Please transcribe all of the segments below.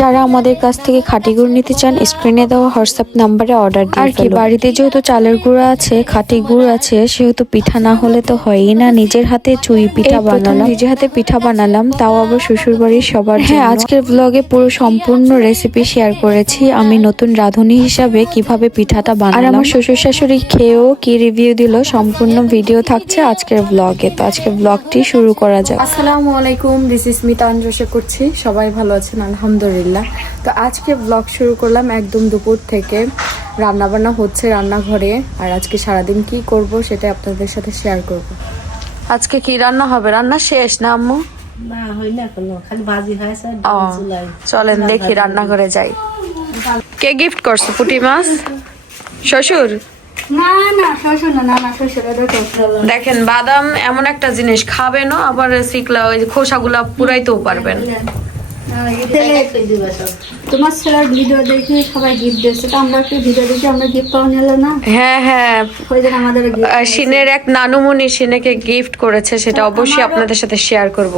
যারা আমাদের কাছ থেকে খাঁটি গুড় নিতে চান স্ক্রিনে দেওয়া হোয়াটসঅ্যাপ নাম্বারে অর্ডার দিয়ে আর কি বাড়িতে যেহেতু চালের গুঁড়ো আছে খাঁটি গুড় আছে সেহেতু পিঠা না হলে তো হয়ই না। নিজের হাতে চুই পিঠা বানালাম। নিজের হাতে পিঠা বানালাম তাও আবার শ্বশুর বাড়ির সবার হ্যাঁ আজকের ব্লগে পুরো সম্পূর্ণ রেসিপি শেয়ার করেছি। আমি নতুন রাঁধুনি হিসাবে কীভাবে পিঠাটা বানালাম আর আমার শ্বশুর শাশুড়ি খেয়েও কি রিভিউ দিল সম্পূর্ণ ভিডিও থাকছে আজকের ব্লগে তো আজকের ব্লগটি শুরু করা যাক। আসসালামু আলাইকুম দিস ইস মিতা করছি। সবাই ভালো আছেন? আলহামদুলিল্লাহ। তো আজকে ব্লগ শুরু করলাম একদম দুপুর থেকে। রান্না বান্না হচ্ছে রান্নাঘরে। আর আজকে সারাদিন কি করব সেটা আপনাদের সাথে শেয়ার করব। আজকে কি রান্না হবে? রান্না শেষ না আম্মু? না হয় না কোনো। খালি ভাজি হয়েছে ও, ডাল চুলাই চলেন দেখি রান্নাঘরে যাই। কে গিফট করছ? পুটি মাছ? শ্বশুর? না না শ্বশুর না না না শ্বশুর দেখেন বাদাম এমন একটা জিনিস খাবেনও আবার শিখলা ওই খোসাগুলা পুরাইতেও পারবেন। তোমার ছেলের ভিডিও দেখি সবাই গিফট দিচ্ছে তো আমরা একটু ভিডিও দেখি আমরা গিফট পাওয়া নিল না? হ্যাঁ হ্যাঁ। আমাদের সিনের এক নানুমণি সিনেকে গিফট করেছে সেটা অবশ্যই আপনাদের সাথে শেয়ার করব।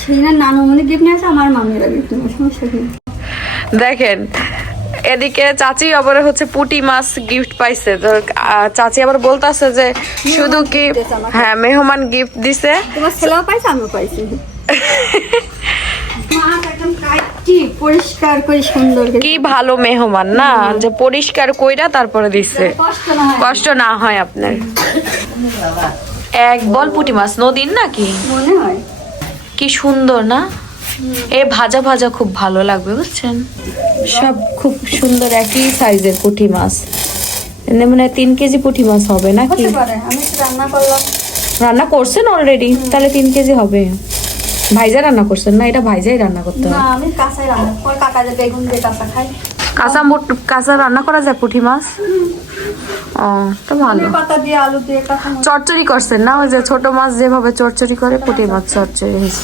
সিনের নানুমণি গিফট নিয়েছে আমার মামিরা গিফট সমস্যা কি? দেখেন এদিকে চাচি আবার হচ্ছে পুটি মাছ গিফট পাইছে। তো চাচি আবার বলতাছে যে শুধু কি হ্যাঁ মেহমান গিফট দিছে। তোমার ছেলেও পাইছে আমিও পাইছি। মাছ একদম কাটি পরিষ্কার করে সুন্দর কি ভালো মেহমান না যে পরিষ্কার কইরা তারপরে দিছে। কষ্ট না হয় আপনার। এক বল পুটি মাছ নদীর নাকি? মনে হয় কি সুন্দর না? এ ভাজা ভাজা খুব ভালো লাগবে বুঝছেন? সব খুব সুন্দর একই সাইজের পুঁটি মাছ। এনে মানে তিন কেজি পুঁটি মাছ হবে নাকি? রান্না করলাম। রান্না করছেন অলরেডি তাহলে তিন কেজি হবে। ভাইজা রান্না করছেন না এটা ভাইজাই রান্না করতে না আমি কাঁচাই রান্না ওর কাকা যে বেগুন দিয়ে কাঁচা খাই কাঁচা মোট কাঁচা রান্না করা যায় পুঁটি মাছ? ও তো ভালো। পাতা দিয়ে আলু দিয়ে কাঁচা চচ্চড়ি করছেন না? ওই যে ছোট মাছ যেভাবে চচ্চড়ি করে পুঁটি মাছ চচ্চড়ি। হয়েছে।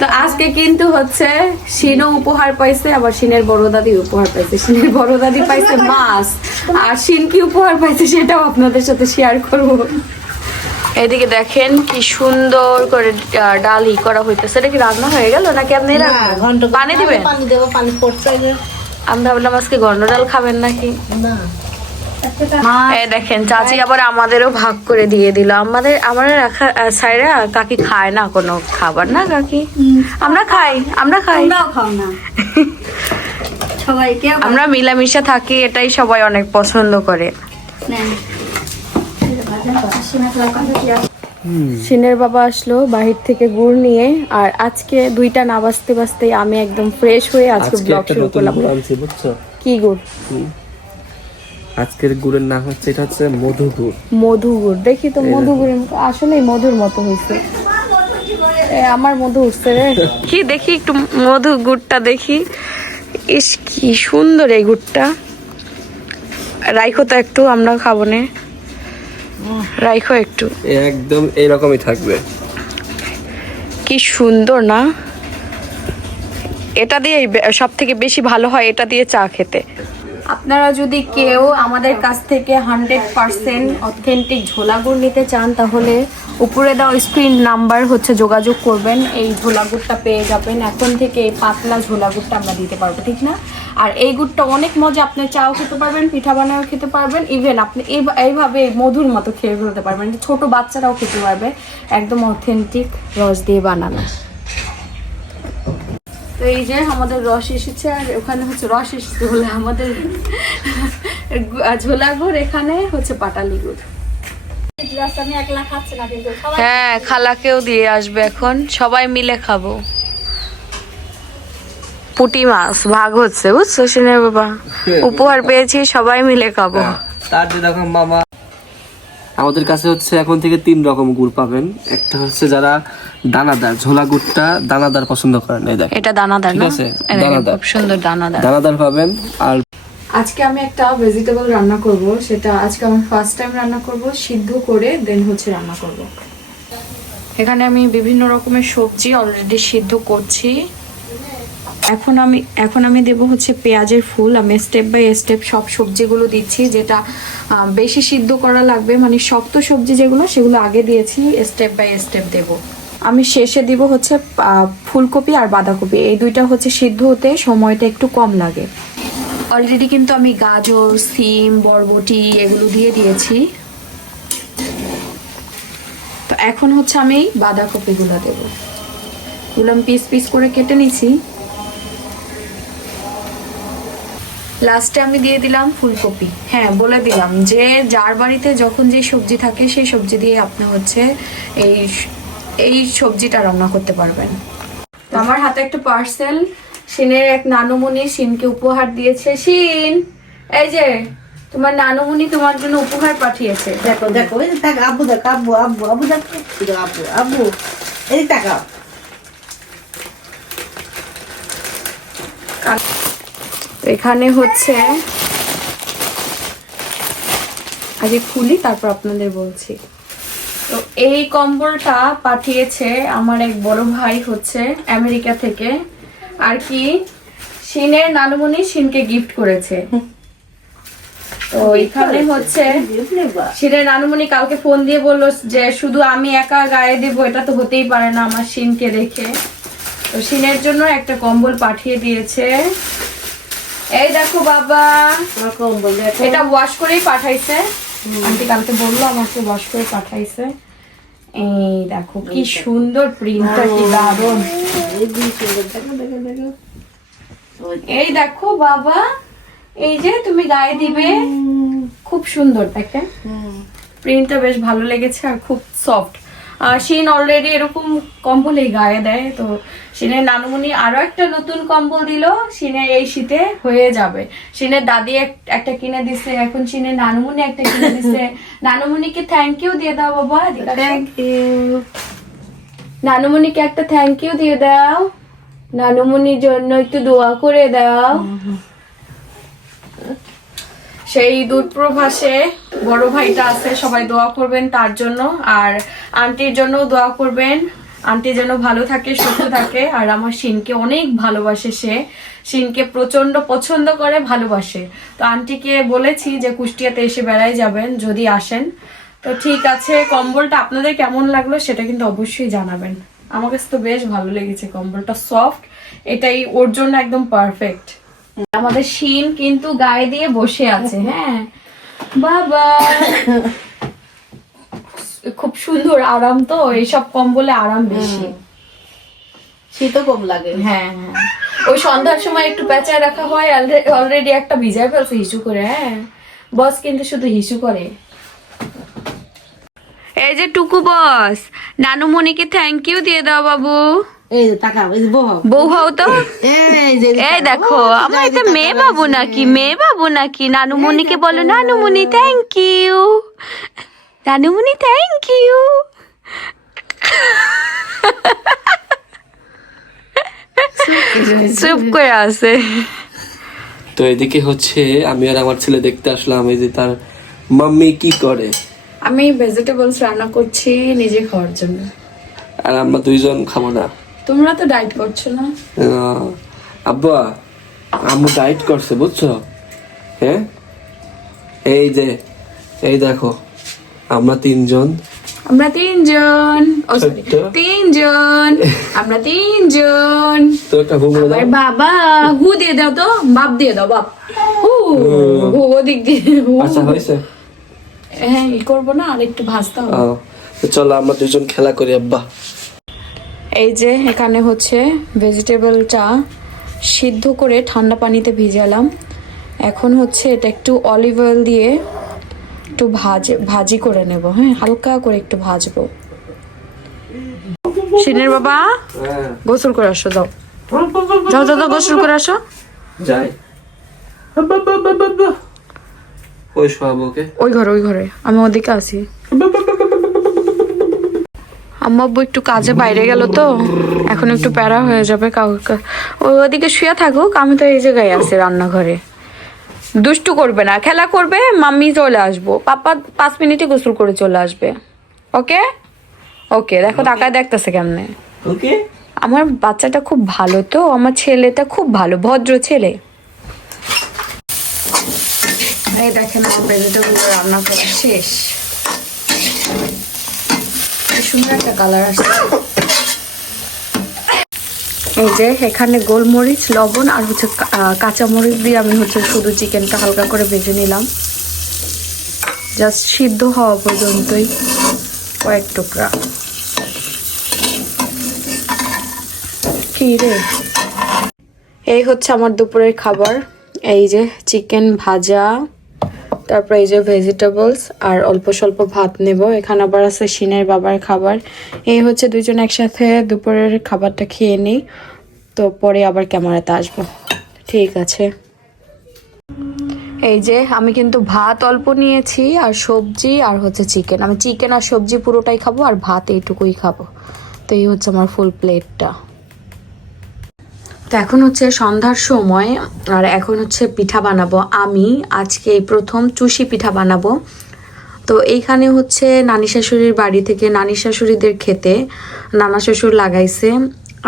তো আজকে কিন্তু হচ্ছে সিনও উপহার পাইছে আবার সিনের বড় দাদি উপহার পাইছে। সিনের বড় দাদি পাইছে মাছ। আর সিন কি উপহার পাইছে সেটাও আপনাদের সাথে শেয়ার করব। এদিকে দেখেন কি সুন্দর করে ডাল ই করা হইতেছে। এটা কি রান্না হয়ে গেল নাকি আপনি? পানি দিবেন? পানি দেবো পানি পড়ছে আমি ভাবলাম আজকে গন্ড ডাল খাবেন নাকি? না। দেখেন চাচি আবার আমাদেরও ভাগ করে দিয়ে দিল। আমাদের আমার রাখা সাইরা কাকি খায় না কোনো খাবার না কাকি? আমরা খাই আমরা খাই। না। সবাইকে আমরা মিলামিশা থাকি এটাই সবাই অনেক পছন্দ করে নেন সিমে খেলা কথা কি আছে? সিনের বাবা আসলো বাহির থেকে গুড় নিয়ে আর আজকে দুইটা না বাজতে বাজতে আমি একদম ফ্রেশ হয়ে আজকে ব্লগ শুরু করলাম। গুড় কি গুড়? আজকের গুড়ের নাম হচ্ছে এটা হচ্ছে মধু গুড়। মধু গুড়। দেখি তো মধু গুড়ের আসলে মধুর মতো হয়েছে। এ, আমার মধু উঠছে রে। কি দেখি একটু মধু গুড়টা দেখি। ইস কি সুন্দর এই গুড়টা। রাইখো তো একটু আমরা খাব নে। রাইখো একটু। একদম এরকমই থাকবে। কি সুন্দর না? এটা দিয়ে সব থেকে বেশি ভালো হয় এটা দিয়ে চা খেতে। আপনারা যদি কেউ আমাদের কাছ থেকে হান্ড্রেড পার্সেন্ট অথেন্টিক ঝোলা গুড় নিতে চান তাহলে উপরে দেওয়া স্ক্রিন নাম্বার হচ্ছে যোগাযোগ করবেন। এই ঝোলা গুড়টা পেয়ে যাবেন। এখন থেকে এই পাতলা ঝোলা গুড়টা আমরা দিতে পারব, ঠিক না? আর এই গুড়টা অনেক মজা, আপনি চাও খেতে পারবেন, পিঠা বানাও খেতে পারবেন ইভেন আপনি এইভাবে মধুর মতো খেয়ে ফেলতে পারবেন। ছোট বাচ্চারাও খেতে পারবে, একদম অথেন্টিক রস দিয়ে বানানো। তো এই যে আমাদের রস এসেছে, আর ওখানে হচ্ছে রস এসেছে বলে আমাদের ঝোলা গুড় এখানে হচ্ছে পাটালি গুড়। হ্যাঁ খালাকেও দিয়ে আসবে এখন। সবাই মিলে খাব। পুটি মাছ ভাগ হচ্ছে বুঝছ শুনে বাবা? উপহার পেয়েছি সবাই মিলে খাব। তার যে দেখো মামা আমাদের কাছে হচ্ছে এখন থেকে তিন রকম গুড় পাবেন। একটা হচ্ছে যারা দানাদার ঝোলা গুড়টা দানাদার পছন্দ করেন এই দেখ। এটা দানাদার ঠিক আছে, দানাদার। খুব সুন্দর দানাদার। দানাদার পাবেন আর আজকে আমি একটা ভেজিটেবল রান্না করব, সেটা আজকে আমি ফার্স্ট টাইম রান্না করব, সিদ্ধ করে দেন হচ্ছে রান্না করব। এখানে আমি বিভিন্ন রকমের সবজি অলরেডি সিদ্ধ করছি। এখন আমি এখন আমি দেব হচ্ছে পেঁয়াজের ফুল। আমি স্টেপ বাই স্টেপ সব সবজিগুলো দিচ্ছি, যেটা বেশি সিদ্ধ করা লাগবে। মানে শক্ত সবজি যেগুলো, সেগুলো আগে দিয়েছি স্টেপ বাই স্টেপ দেব। আমি শেষে দিব হচ্ছে ফুলকপি আর বাঁধাকপি। এই দুইটা হচ্ছে সিদ্ধ হতে সময়টা একটু কম লাগে। অলরেডি কিন্তু আমি গাজর, সিম, বরবটি এগুলো দিয়ে দিয়েছি। তো এখন হচ্ছে আমি বাঁধাকপিগুলো দেবো। এগুলো আমি পিস পিস করে কেটে নিছি। লাস্টে আমি দিয়ে দিলাম ফুলকপি। হ্যাঁ বলে দিলাম যে যার বাড়িতে যখন যে সবজি থাকে সেই সবজি দিয়ে আপনি হচ্ছে এই এই সবজিটা রান্না করতে পারবেন। আমার হাতে একটা পার্সেল সিনের এক নানুমণি সিনকে উপহার দিয়েছে। সিন এই যে তোমার নানুমণি তোমার জন্য উপহার পাঠিয়েছে। দেখো দেখো এই তাকা আব্বু দেখো আব্বু আব্বু আব্বু দেখো দেখো, আব্বু আব্বু এই টাকা এখানে হচ্ছে আগে খুলি তারপর আপনাদের বলছি। তো এই কম্বলটা পাঠিয়েছে আমার এক বড় ভাই হচ্ছে আমেরিকা থেকে। আর কি? সিনের নানুমণি সিনকে গিফট করেছে। তো এখানে হচ্ছে সিনের নানুমণি কালকে ফোন দিয়ে বলল যে শুধু আমি একা গায়ে দেব এটা তো হতেই পারে না আমার সিনকে দেখে। তো সিনের জন্য একটা কম্বল পাঠিয়ে দিয়েছে। এই দেখো বাবা কম্বল এটা ওয়াশ করেই পাঠাইছে। আন্টি কালকে বলল আমাকে ওয়াশ করে পাঠাইছে। এই দেখো কি সুন্দর প্রিন্টটা কি দারুণ। এই দেখো বাবা এই যে তুমি গায়ে দিবে। খুব সুন্দর দেখেন প্রিন্টটা বেশ ভালো লেগেছে আর খুব সফট শিন অলরেডি এরকম কম্বলই গায়ে দেয় তো শিনের নানুমণি আরও একটা নতুন কম্বল দিল শিনের এই শীতে হয়ে যাবে। শিনের দাদি একটা কিনে দিছে এখন শিনের নানুমণি একটা কিনে দিছে। নানুমণিকে থ্যাংক ইউ দিয়ে দাও বাবা থ্যাংক ইউ নানুমণিকে একটা থ্যাংক ইউ দিয়ে দাও। নানুমণির জন্য একটু দোয়া করে দাও। সেই দূর প্রভাসে বড় ভাইটা আছে, সবাই দোয়া করবেন তার জন্য। আর আন্টির জন্য দোয়া করবেন। আন্টি যেন ভালো থাকে, সুস্থ থাকে। আর আমার শিনকে অনেক ভালোবাসে সে। শিনকে প্রচণ্ড পছন্দ করে, ভালোবাসে। তো আন্টিকে বলেছি যে কুষ্টিয়াতে এসে বেড়াই যাবেন, যদি আসেন। তো ঠিক আছে, কম্বলটা আপনাদের কেমন লাগল সেটা কিন্তু অবশ্যই জানাবেন। আমার কাছে তো বেশ ভালো লেগেছে কম্বলটা, সফট। এটাই ওর জন্য একদম পারফেক্ট আমাদের শিন কিন্তু গায়ে দিয়ে বসে আছে হ্যাঁ। বাবা। খুব সুন্দর আরাম তো এইসব কম্বলে আরাম বেশি। শীতও কম লাগে। হ্যাঁ হ্যাঁ। ওই সন্ধ্যার সময় একটু পেঁচায় রাখা হয় অলরেডি একটা ভিজায় ফেলছে হিসু করে হ্যাঁ। বস কিন্তু শুধু হিসু করে। এই যে টুকু বস নানুমণিকে থ্যাংক ইউ দিয়ে দাও বাবু। বউ হও। তো? এই দেখো আমার এটা মেয়ে বাবু নাকি? মেয়ে বাবু নাকি? নানুমণিকে বলো নানুমণি থ্যাংক ইউ নানুমণি থ্যাংক ইউ চুপ করে আছে। তো এদিকে হচ্ছে আমি আর আমার ছেলে দেখতে আসলাম এই যে তার মাম্মি কি করে? আমি ভেজিটেবলস রান্না করছি নিজে খাওয়ার জন্য। আর আমরা দুইজন খাব না। তোমরা তো ডায়েট করছ না? আব্বা আম্মু ডাইট করছে বুঝছ? হ্যাঁ? এই যে এই দেখো আমরা তিনজন। আমরা তিনজন। ও সরি তিনজন। আমরা তিনজন। তো একটা আর বাবা হু দিয়ে দাও তো বাপ দিয়ে দাও বাপ। হু হু ওদিক দিয়ে আচ্ছা হয়েছে। হ্যাঁ ই করব না আর একটু ভাজতে হবে। চলো আমরা দুজন খেলা করি আব্বা। এই যে এখানে হচ্ছে ভেজিটেবলটা সিদ্ধ করে ঠান্ডা পানিতে ভিজালাম। এখন হচ্ছে এটা একটু অলিভ অয়েল দিয়ে একটু ভাজে ভাজি করে নেব হ্যাঁ? হালকা করে একটু ভাজবো। সিনের বাবা হ্যাঁ। গোসল করে আসো যাও। যাও যাও যাও, গোসল করে আসো। যাই। আব্বা, আব্বা, আব্বা, আব্বা। ওই শোয়াবো ওকে। ওই ঘরে ওই ঘরে আমি ওদিকে আছি। আম্মা আব্বু একটু কাজে বাইরে গেল তো। এখন একটু প্যারা হয়ে যাবে কাউকে। ওই ওদিকে শুয়ে থাকুক আমি তো এই জায়গায় আছি রান্নাঘরে। দুষ্টু করবে না খেলা করবে মাম্মি চলে আসব। পাপা পাঁচ মিনিটে গোসল করে চলে আসবে। ওকে? ওকে দেখো তাকায় দেখতেছে কেমনে। ওকে? আমার বাচ্চাটা খুব ভালো তো আমার ছেলেটা খুব ভালো ভদ্র ছেলে। এই দেখেন আমার ভেজিটেবল রান্না করা শেষ। এই যে এখানে গোলমরিচ, লবণ আর হচ্ছে কাঁচামরিচ দিয়ে আমি হচ্ছে শুধু চিকেনটা হালকা করে ভেজে নিলাম। জাস্ট সিদ্ধ হওয়া পর্যন্তই কয়েক টুকরা। কি রে? এই হচ্ছে আমার দুপুরের খাবার। এই যে চিকেন ভাজা। তারপর এই যে ভেজিটেবলস আর অল্প স্বল্প ভাত নেব। এখানে আবার আছে সিনের বাবার খাবার। এই হচ্ছে দুজন একসাথে দুপুরের খাবারটা খেয়ে নিই। তো পরে আবার ক্যামেরাতে আসব। ঠিক আছে। এই যে আমি কিন্তু ভাত অল্প নিয়েছি, আর সবজি, আর হচ্ছে চিকেন আমি চিকেন আর সবজি পুরোটাই খাব, আর ভাত এইটুকুই খাব। তো এই হচ্ছে আমার ফুল প্লেটটা তো এখন হচ্ছে সন্ধ্যার সময়, আর এখন হচ্ছে পিঠা বানাবো আমি। আজকে এই প্রথম চুষি পিঠা বানাবো। তো এইখানে হচ্ছে নানি শাশুড়ির বাড়ি থেকে নানি শাশুড়িদের খেতে নানা শ্বশুর লাগাইছে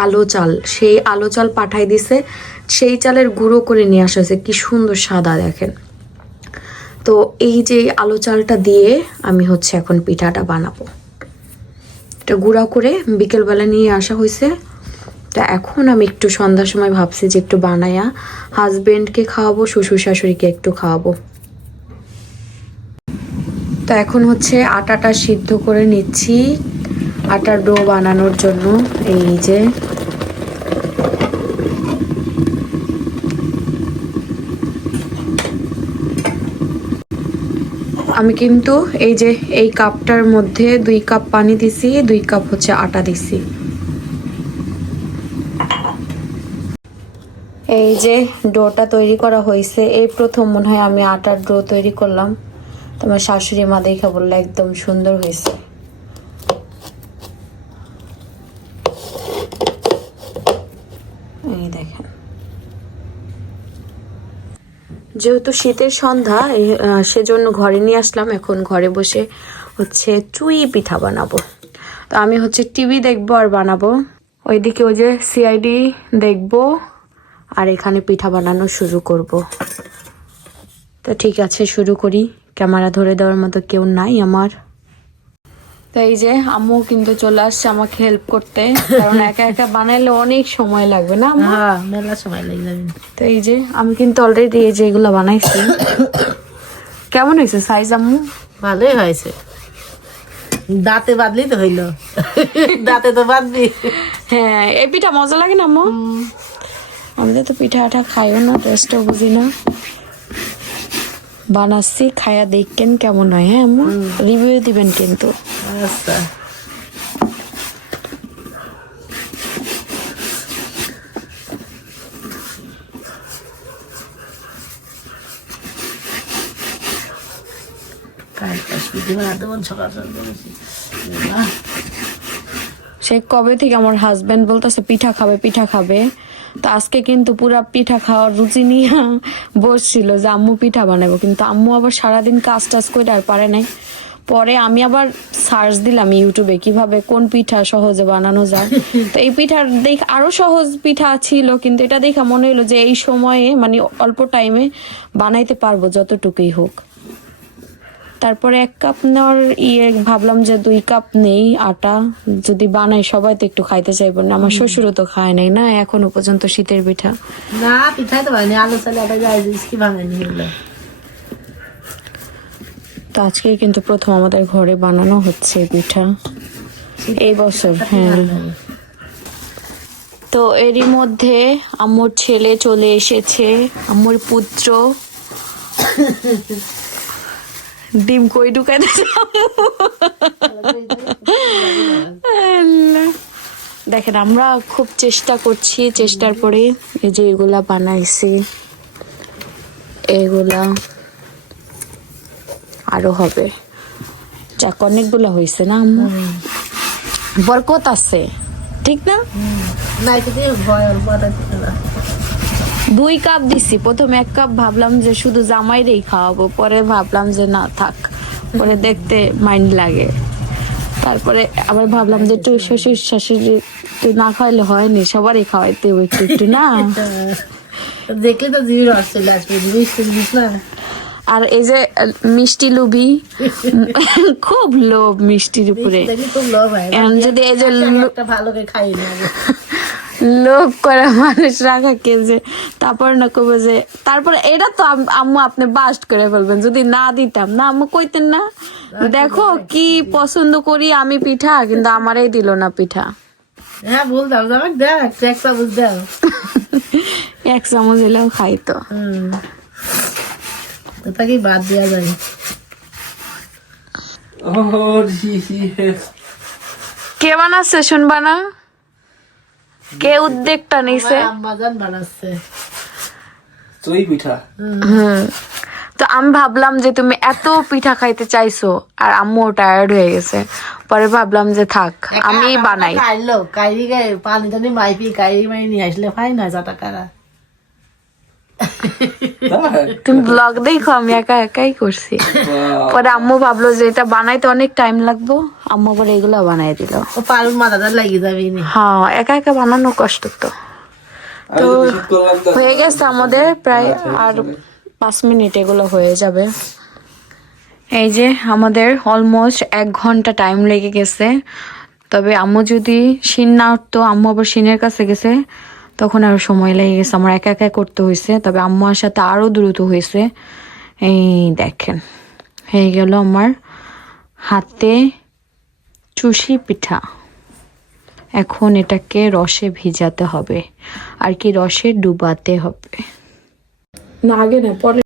আলো চাল। সেই আলো চাল পাঠাই দিছে, সেই চালের গুঁড়ো করে নিয়ে আসা হয়েছে। কি সুন্দর সাদা দেখেন। তো এই যে আলো চালটা দিয়ে আমি হচ্ছে এখন পিঠাটা বানাবো। এটা গুঁড়া করে বিকেলবেলা নিয়ে আসা হয়েছে। তা এখন আমি একটু সন্ধ্যার সময় ভাবছি যে একটু বানায়া হাজবেন্ডকে খাওয়াবো শ্বশুর শাশুড়িকে একটু খাওয়াবো। তো এখন হচ্ছে আটাটা সিদ্ধ করে নিচ্ছি। আটার ডো বানানোর জন্য এই যে। আমি কিন্তু এই যে এই কাপটার মধ্যে দুই কাপ পানি দিছি, দুই কাপ হচ্ছে আটা দিছি। এই যে ডোটা তৈরি করা হয়েছে, এই প্রথম মনে হয় আমি আটার ডো তৈরি করলাম। তোমার শাশুড়ি মা দেখে বলল একদম সুন্দর হয়েছে। এই দেখেন। যেহেতু শীতের সন্ধ্যা সেজন্য ঘরে নিয়ে আসলাম। এখন ঘরে বসে হচ্ছে চুই পিঠা বানাবো। তো আমি হচ্ছে টিভি দেখব আর বানাবো। ওইদিকে ওই যে সিআইডি দেখব। আর এখানে পিঠা বানানো শুরু করব। তো ঠিক আছে শুরু করি। ক্যামেরা ধরে দেওয়ার মতো কেউ নাই আমার। তো এই যে আম্মু কিন্তু চলে আসছে আমাকে হেল্প করতে কারণ একা একা বানাইলে অনেক সময় লাগবে না হ্যাঁ মেলা সময় লেগে যাবে তো এই যে আমি কিন্তু অলরেডি এই যে এগুলো বানাইছি। কেমন হয়েছে সাইজ আম্মু? ভালোই হয়েছে। দাঁতে বাদলি তো হইল। দাঁতে তো বাদবি হ্যাঁ এই পিঠা মজা লাগে না আম্মু? আমাদের তো পিঠা আঠা খাইও না টেস্টও বুঝি না। বানাচ্ছি খায়া দেখেন কেমন হয় হ্যাঁ আম্মু? রিভিউ দিবেন কিন্তু। আচ্ছা। সে কবে থেকে আমার হাজবেন্ড বলতেছে পিঠা খাবে পিঠা খাবে। তো আজকে কিন্তু পুরা পিঠা খাওয়ার রুচি নিয়ে বসছিল যে আম্মু পিঠা বানাবো। কিন্তু আম্মু আবার সারাদিন কাজ টাজ করে আর পারে নাই। পরে আমি আবার সার্চ দিলাম ইউটিউবে কীভাবে কোন পিঠা সহজে বানানো যায়। তো এই পিঠার দেখ, আরও সহজ পিঠা ছিল, কিন্তু এটা দেখা মনে হলো যে এই সময়ে মানে অল্প টাইমে বানাইতে পারব, যতটুকুই হোক। তারপরে এক কাপ নেওয়ার ইয়ে ভাবলাম যে দুই কাপ নেই আটা। যদি বানাই সবাই তো একটু খাইতে চাইব না। আমার শ্বশুরও তো খায় নাই না এখনও পর্যন্ত শীতের পিঠা। না পিঠাই তো পারিনি আলু চালে আটা দিস কি এগুলো? তো আজকে কিন্তু প্রথম আমাদের ঘরে বানানো হচ্ছে পিঠা। এই বছর হ্যাঁ। তো এরই মধ্যে আম্মুর ছেলে চলে এসেছে আম্মুর পুত্র। ডিম কই আল্লাহ। দেখেন, আমরা খুব চেষ্টা করছি, চেষ্টার পরে এই যে এগুলা বানাইছি, এগুলা আরও হবে। যাক, অনেকগুলো হয়েছে না বরকত আছে, ঠিক না? না। দুই কাপ দিছি। প্রথম এক কাপ ভাবলাম যে শুধু জামাইরেই খাওয়াবো পরে ভাবলাম যে না থাক। পরে দেখতে মাইন্ড লাগে। তারপরে আবার ভাবলাম যে একটু শ্বশুর শাশুড়ি একটু না খাওয়াইলে হয়নি সবারই খাওয়াইতে হবে একটু একটু না। দেখলে তো জিনিস রস চলে আসবে না। আর এই যে মিষ্টি লুবি খুব লোভ মিষ্টির উপরে। হয় যদি এই যে ভালো করে খাই লোভ করা মানুষ রাখা কে যে? তারপর না কবে যে তারপর এটা তো আম্মু আপনি বাস্ট করে ফেলবেন। যদি না দিতাম না আম্মু কইতেন না। দেখো কি পছন্দ করি আমি পিঠা কিন্তু আমারই দিল না পিঠা। হ্যাঁ বলতাম যে আমাকে দেখ এক চামচ দাও। এক চামচ এলেও খাই তো। হুম। ওটাকেই বাদ দেওয়া যায়। কে বানাচ্ছে শুনবা না? কে উদ্যোগটা নিছে? আম্মাজান বানাচ্ছে। চই পিঠা? হুম। তো আমি ভাবলাম যে তুমি এত পিঠা খাইতে চাইছো আর আম্মু টায়ার্ড হয়ে গেছে। পরে ভাবলাম যে থাক আমি বানাই। কাইলো কাইরি গায়ে পানি টানি মাইপি কাইরি মাই নিয়ে আসলে ফাইন হয় যা টাকারা তুমি ব্লগ দেখো আমি একা একাই করছি। পরে আম্মু ভাবলো যে এটা বানাইতে অনেক টাইম লাগবো। আম্মু পরে এগুলো বানাই দিল। ও পারুন মাথাটা লাগিয়ে যাবে হ্যাঁ একা একা বানানো কষ্ট তো। তো হয়ে গেছে আমাদের প্রায় আর পাঁচ মিনিট এগুলো হয়ে যাবে। এই যে আমাদের অলমোস্ট এক ঘণ্টা টাইম লেগে গেছে। তবে আম্মু যদি শিন না উঠতো আম্মু আবার শিনের কাছে গেছে। তখন আর সময় লেগে গেছে, আমার একা একা করতে হয়েছে। তবে আম্মার সাথে আরও দ্রুত হয়েছে। এই দেখেন, হয়ে গেল আমার হাতে চুষি পিঠা। এখন এটাকে রসে ভিজাতে হবে, আর কি রসে ডুবাতে হবে। না, আগে না, পরে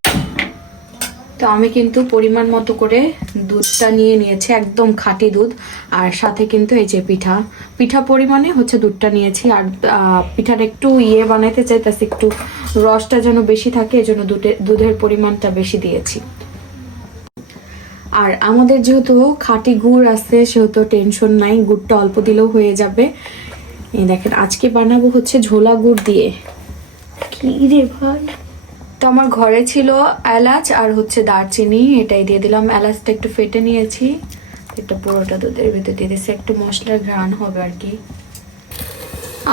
তো আমি কিন্তু পরিমাণ মতো করে দুধটা নিয়ে নিয়েছি, একদম খাঁটি দুধ। আর সাথে কিন্তু এই যে পিঠা। পিঠা পরিমাণে হচ্ছে দুধটা নিয়েছি। আর পিঠার একটু ইয়ে বানাইতে চাইতেছি, একটু রসটা যেন বেশি থাকে, এজন্য দুধে- দুধের পরিমাণটা বেশি দিয়েছি। আর আমাদের যেহেতু খাঁটি গুড় আছে, সেহেতু টেনশন নাই, গুড়টা অল্প দিলেও হয়ে যাবে। দেখেন, আজকে বানাবো হচ্ছে ঝোলা গুড় দিয়ে। কি রে ভাই? তো আমার ঘরে ছিল এলাচ আর হচ্ছে দারচিনি, এটাই দিয়ে দিলাম। এলাচটা একটু ফেটে নিয়েছি। এটা পুরোটা দুধের ভিতর দিয়ে দিয়েছি। একটু মশলার ঘ্রাণ হবে আর কি।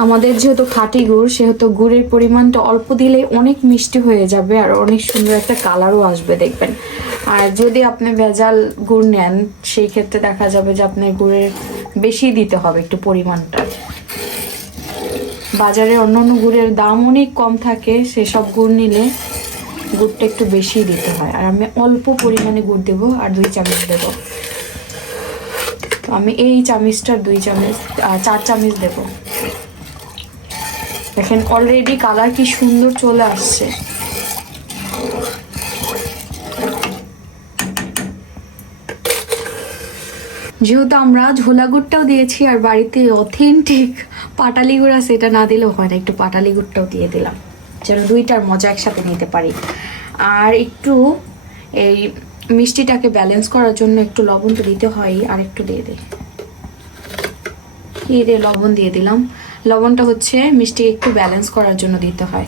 আমাদের যেহেতু খাঁটি গুড়, সেহেতু গুড়ের পরিমাণটা অল্প দিলে অনেক মিষ্টি হয়ে যাবে আর অনেক সুন্দর একটা কালারও আসবে, দেখবেন। আর যদি আপনি ভেজাল গুড় নেন, সেই ক্ষেত্রে দেখা যাবে যে আপনার গুড়ের বেশি দিতে হবে একটু পরিমাণটা। বাজারে অন্যান্য গুড়ের দাম অনেক কম থাকে, সেসব গুড় নিলে গুড়টা একটু বেশি দিতে হয়। আর আমি অল্প পরিমাণে গুড় দেবো আর দুই চামচ দেবো। তো আমি এই চামচটার দুই চামচ চার চামচ দেবো। দেখেন অলরেডি কালার কি সুন্দর চলে আসছে। যেহেতু আমরা ঝোলা গুড়টাও দিয়েছি আর বাড়িতে অথেন্টিক পাটালি গুড় আছে, এটা না দিলেও হয় না, একটু পাটালি গুড়টাও দিয়ে দিলাম। যেন দুইটার মজা একসাথে নিতে পারি। আর একটু এই মিষ্টিটাকে ব্যালেন্স করার জন্য একটু লবণ তো দিতে হয়, আর একটু দিয়ে দিই এই রে, লবণ দিয়ে দিলাম। লবণটা হচ্ছে মিষ্টি একটু ব্যালেন্স করার জন্য দিতে হয়।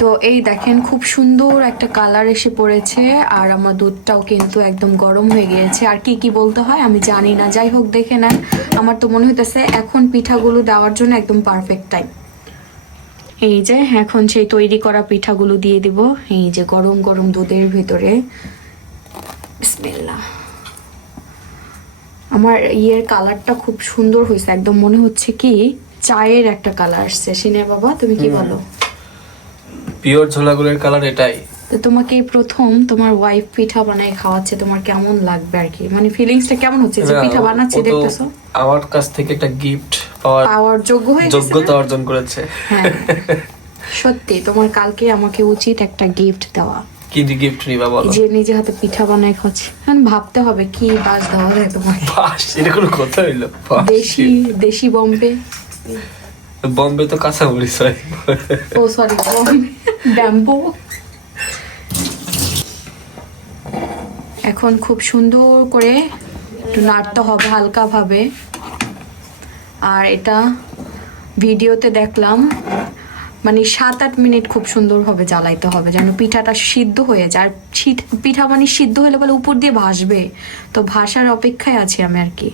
তো এই দেখেন খুব সুন্দর একটা কালার এসে পড়েছে, আর আমার দুধটাও কিন্তু একদম গরম হয়ে গিয়েছে। আর কি কি বলতে হয় আমি জানি না, যাই হোক দেখে নেন। আমার তো মনে হইতেছে এখন পিঠাগুলো দেওয়ার জন্য একদম পারফেক্ট টাইম এই যে এখন সেই তৈরি করা পিঠাগুলো দিয়ে দিব। এই যে গরম গরম দুধের ভেতরে। আমার ইয়ের কালারটা খুব সুন্দর হয়েছে একদম মনে হচ্ছে কি চায়ের একটা কালার আসছে। সিনে বাবা তুমি কি বলো? পিওর ছোলাগুলোর কালার এটাই। তো তোমাকে প্রথম তোমার ওয়াইফ পিঠা বানায় খাওয়াচ্ছে তোমার কেমন লাগবে আর কি? মানে ফিলিংসটা কেমন হচ্ছে যে পিঠা বানাচ্ছি দেখতেছো? আমার কাছ থেকে একটা গিফট পাওয়ার পাওয়ার যোগ্য হয়ে গেছে যোগ্যতা অর্জন করেছে। হ্যাঁ। সত্যি তোমার কালকে আমাকে উচিত একটা গিফট দেওয়া। কি গিফট নিবা বলো? যে নিজে হাতে পিঠা বানায় খাচ্ছে এখন ভাবতে হবে কি বাস দেওয়া যায় তোমাকে বাস এটা কোনো কথা হইল। দেশি দেশি বম্বে? বম্বে তো হয়। ও সরি ব্যাম্বো? এখন খুব সুন্দর করে একটু নাড়তে হবে হালকাভাবে। আর এটা ভিডিওতে দেখলাম মানে সাত আট মিনিট খুব সুন্দরভাবে জ্বালাইতে হবে যেন পিঠাটা সিদ্ধ হয়ে যায়। আর পিঠা মানে সিদ্ধ হলে বলে উপর দিয়ে ভাসবে। তো ভাসার অপেক্ষায় আছি আমি আর কি।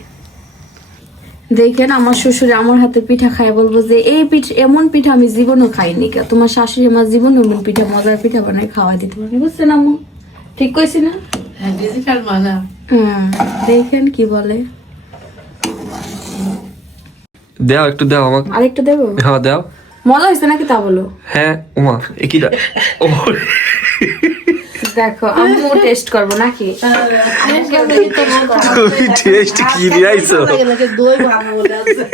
দেখেন আমার শ্বশুর আমার হাতে পিঠা খায় বলব যে, এই পিঠ, এমন পিঠা আমি জীবনও খাইনি তোমার শাশুড়ি আমার জীবন এমন পিঠা, মজার পিঠা বানায় খাওয়া দিতে পারে বুঝছেন আম্মু? ঠিক কইছি না? হ্যাঁ ডিজিটাল মানা দেখেন কি বলে। দাও একটু দাও আমাকে। আরেকটা দেবো? হ্যাঁ দাও। মজা হয়েছে নাকি তা বলো? হ্যাঁ উমা একই দেখো আমিও টেস্ট করব নাকি? তুমি টেস্ট কি নিয়ে আইছো দই ভালো বলে আছে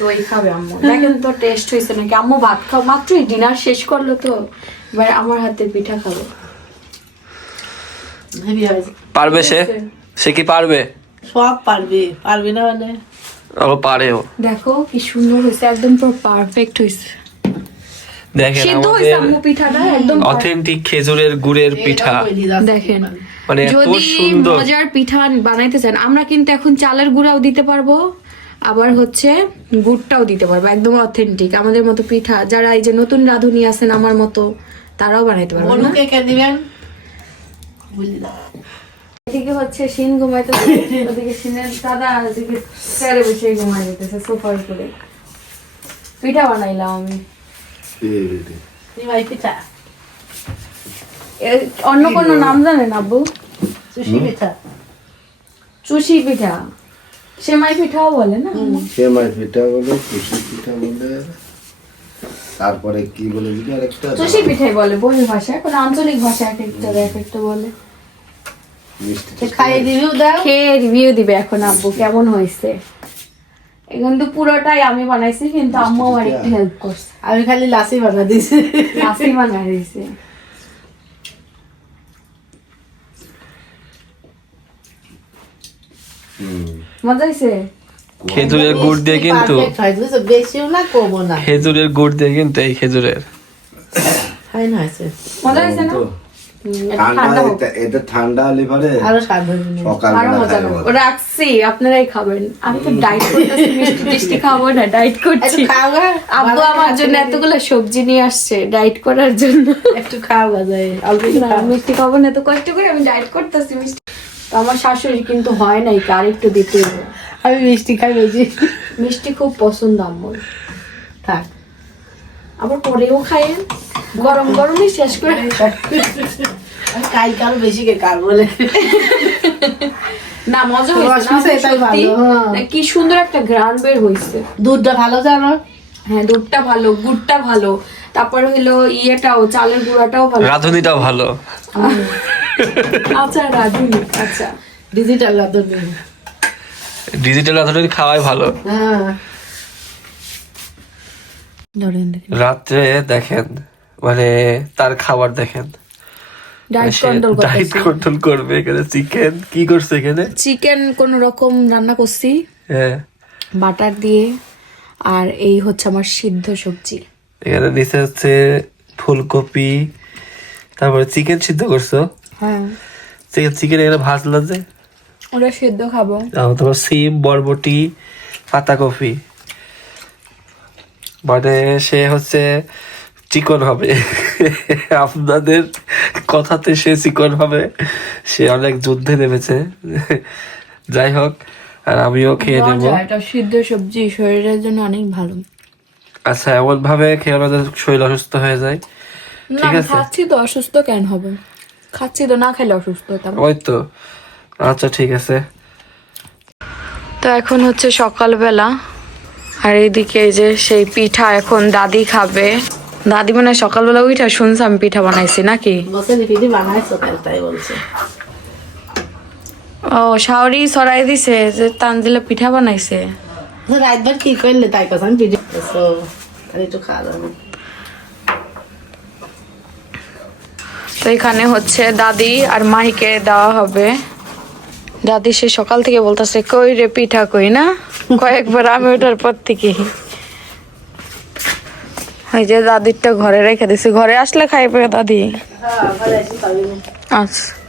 দই খাবে আম্মু। দেখেন তো টেস্ট হয়েছে নাকি? আম্মু ভাত খাও মাত্রই ডিনার শেষ করল তো। এবার আমার হাতে পিঠা খাব। পারবে সে? সে কি পারবে? সব পারবি পারবি না মানে? ও পারেও দেখো কি সুন্দর হয়েছে একদম পুরো পারফেক্ট হয়েছে। দেখেন আমাদের আম্মু পিঠাটা একদম অথেন্টিক খেজুরের গুড়ের পিঠা। দেখেন মানে এত সুন্দর। মজার পিঠা বানাইতে চান আমরা কিন্তু এখন চালের গুঁড়াও দিতে পারব আবার হচ্ছে গুড়টাও দিতে পারব একদম অথেন্টিক আমাদের মতো পিঠা যারা এই যে নতুন রাঁধুনি আছেন আমার মতো তারাও বানাইতে পারবে না? কে দিবেন? বুঝলি না। এদিকে হচ্ছে সিন ঘুমাইতেছে ওদিকে সিনের দাদা ওদিকে চেয়ারে বসে ঘুমাই যেতেছে সোফার করে। পিঠা বানাইলাম আমি। পিঠা? অন্য কোনো নাম জানেন আব্বু? সুশি পিঠা। চুষি পিঠা। সেমাই পিঠাও বলে না? সেমাই পিঠা বলে কুশি পিঠা বলে। তারপরে কি বলে দিবি আরেকটা? চুষি পিঠাই বলে বহি ভাষায় কোনো আঞ্চলিক ভাষা এক একটা এক একটা বলে মিষ্টি সে খাইয়ে দিবিও দাও খেয়ে রিভিউ দিবে এখন আব্বু কেমন হয়েছে? এ কিন্তু পুরোটাই আমি বানাইছি কিন্তু আম্মু আমার একটু হেল্প করছে। আমি খালি লাসি বানা দিছি আসি বানাই দিয়েছে। মজা হয়েছে? খেজুরের গুড় দিয়ে কিন্তু? বেশিও না কমও না। খেজুরের গুড় দিয়ে কিন্তু এই খেজুরের। মজা হয়েছে না? তো? ঠান্ডা এটা- ঠান্ডা আরও স্বাদ রাখছি আপনারাই খাবেন। আমি তো ডাইট করতেছি মিষ্টি টিষ্টি খাব না ডাইট করছি। আব্বু আমার জন্য এতগুলো সবজি নিয়ে আসছে ডাইট করার জন্য। একটু। মিষ্টি খাব না তো কষ্ট করে আমি ডাইট করতেছি মিষ্টি। তো আমার শাশুড়ি কিন্তু হয় নাই আর একটু দিতে হবে। আমি মিষ্টি খাই বেশি। মিষ্টি খুব পছন্দ আমার থাক। আবার পরেও খায়েন গরম গরমই শেষ করে খাই কারও বেশি কে কার বলে। না মজা হয়েছে হ্যাঁ। কি সুন্দর একটা গ্রান বের হয়েছে। দুধটা ভালো জানো? হ্যাঁ দুধটা ভালো গুড়টা ভালো। তারপর হলো ইয়েটাও চালের গুঁড়াটাও ভালো। রাঁধুনিটাও ভালো। আচ্ছা রাধুনি আচ্ছা। ডিজিটাল রাঁধুনি। ডিজিটাল রাঁধুনি খাওয়াই ভালো। হ্যাঁ। রাত্রে দেখেন মানে তার খাবার দেখেন। ডাইট কন্ট্রোল করবে এখানে চিকেন কি করছে এখানে? চিকেন কোন রকম রান্না করছি। হ্যাঁ। বাটার দিয়ে আর এই হচ্ছে আমার সিদ্ধ সবজি। এখানে নিচে হচ্ছে ফুলকপি তারপরে চিকেন সিদ্ধ করছ? হ্যাঁ। চিকেন চিকেন এখানে ভাজলো যে? ওটা সিদ্ধ খাব। তারপর সিম বরবটি পাতা পাতাকপি। মানে সে হচ্ছে চিকন হবে। আপনাদের কথাতে সে চিকন হবে। সে অনেক যুদ্ধে নেমেছে। যাই হোক আর আমিও খেয়ে নেব। এটা সিদ্ধ সবজি শরীরের জন্য অনেক ভালো। আচ্ছা এমন ভাবে খেয়ে আমাদের শরীর অসুস্থ হয়ে যায়। ঠিক আছে। খাচ্ছি তো অসুস্থ কেন হবে? খাচ্ছি তো না খেলে অসুস্থ হতাম ওই তো। আচ্ছা ঠিক আছে। তো এখন হচ্ছে সকালবেলা। আর এইদিকে এই যে সেই পিঠা এখন দাদি খাবে। দাদি মানে সকালবেলা উঠা শুনছি আমি পিঠা বানাইছি নাকি? ও শাওরি সরাই দিছে যে তানজিলা পিঠা বানাইছে। তো রাতবার কি করলে তাই কথা আমি পিঠি একটু খাওয়া তো এখানে হচ্ছে দাদি আর মাহিকে দেওয়া হবে। দাদি সে সকাল থেকে বলতেছে কই রে পিঠা কই না? কয়েকবার আমি ওটার পর থেকে। ওই যে দাদিরটা ঘরে রেখে দিছি। ঘরে আসলে খাইবে দাদি? হ্যাঁ আচ্ছা।